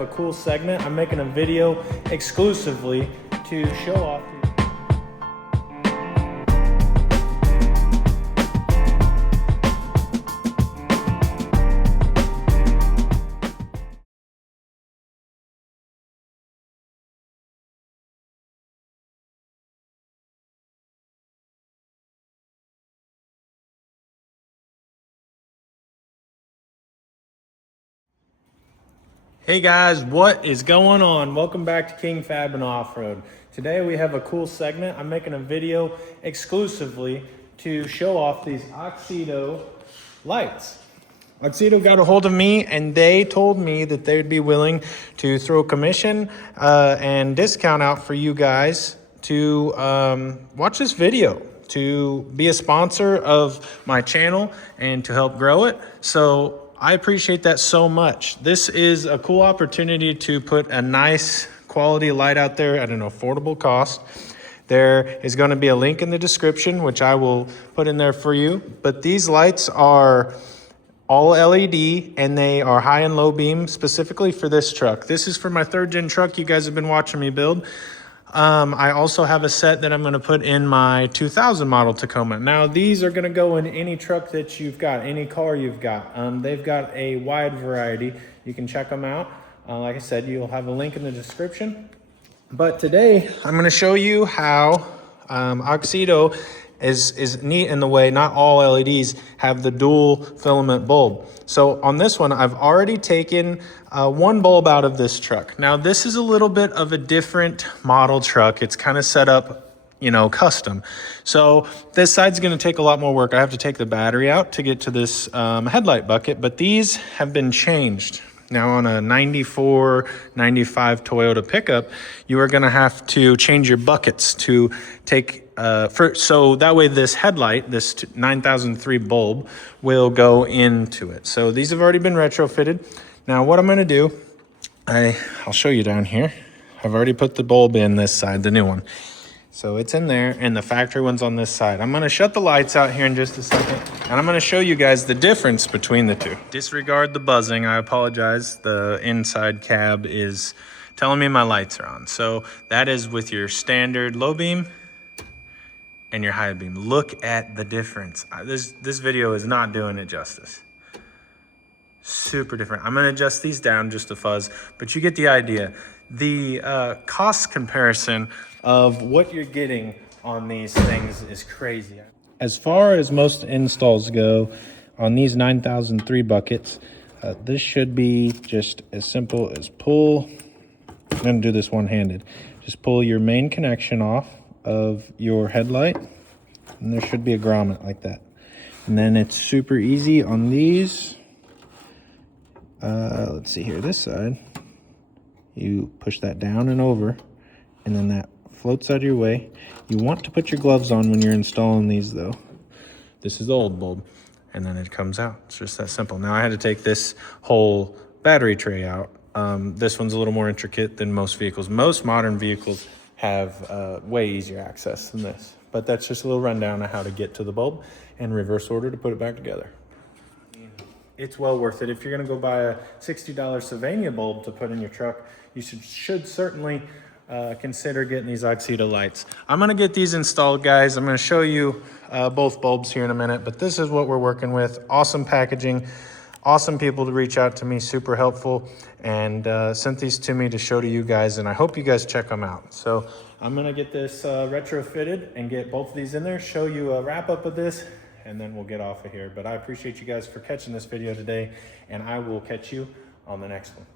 have a cool segment. I'm making a video exclusively to show off these. Hey guys, what is going on? Welcome back to King Fab and Off-Road. Today we have a cool segment. I'm making a video exclusively to show off these Auxito lights. Auxito got a hold of me and they told me that they would be willing to throw a commission and discount out for you guys to watch this video, to be a sponsor of my channel and to help grow it. So I appreciate that so much. This is a cool opportunity to put a nice quality light out there at an affordable cost. There is going to be a link in the description, which I will put in there for you. But these lights are all LED and they are high and low beam specifically for this truck. This is for my 3rd gen truck you guys have been watching me build. I also have a set that I'm going to put in my 2000 model Tacoma. Now these are going to go in any truck that you've got, any car you've got. They've got a wide variety. You can check them out. Like I said, you'll have a link in the description. But today I'm going to show you how Auxito is neat in the way not all LEDs have the dual filament bulb. So on this one, I've already taken one bulb out of this truck. Now this is a little bit of a different model truck. It's kind of set up, you know, custom. So this side's gonna take a lot more work. I have to take the battery out to get to this headlight bucket, but these have been changed. Now on a 94, 95 Toyota pickup, you are gonna have to change your buckets to take, so that way this headlight, this 9003 bulb will go into it. So these have already been retrofitted. Now what I'm gonna do, I'll show you down here. I've already put the bulb in this side, the new one. So it's in there and the factory one's on this side. I'm gonna shut the lights out here in just a second and I'm gonna show you guys the difference between the two. Disregard the buzzing, I apologize. The inside cab is telling me my lights are on. So that is with your standard low beam and your high beam. Look at the difference. This video is not doing it justice. Super different. I'm gonna adjust these down just a fuzz, but you get the idea. The cost comparison of what you're getting on these things is crazy. As far as most installs go on these 9003 buckets, this should be just as simple as pull. I'm gonna do this one-handed. Just pull your main connection off of your headlight and there should be a grommet like that. And then it's super easy on these. Let's see here, this side. You push that down and over and then that floats out of your way. You want to put your gloves on when you're installing these though. This is the old bulb and then it comes out. It's just that simple. Now I had to take this whole battery tray out. This one's a little more intricate than most vehicles. Most modern vehicles have way easier access than this, but that's just a little rundown of how to get to the bulb and reverse order to put it back together. It's well worth it. If you're gonna go buy a $60 Sylvania bulb to put in your truck, you should certainly consider getting these Auxito lights. I'm gonna get these installed, guys. I'm gonna show you both bulbs here in a minute, but this is what we're working with. Awesome packaging, awesome people to reach out to me, super helpful, and sent these to me to show to you guys, and I hope you guys check them out. So I'm gonna get this retrofitted and get both of these in there, show you a wrap up of this, and then we'll get off of here. But I appreciate you guys for catching this video today, and I will catch you on the next one.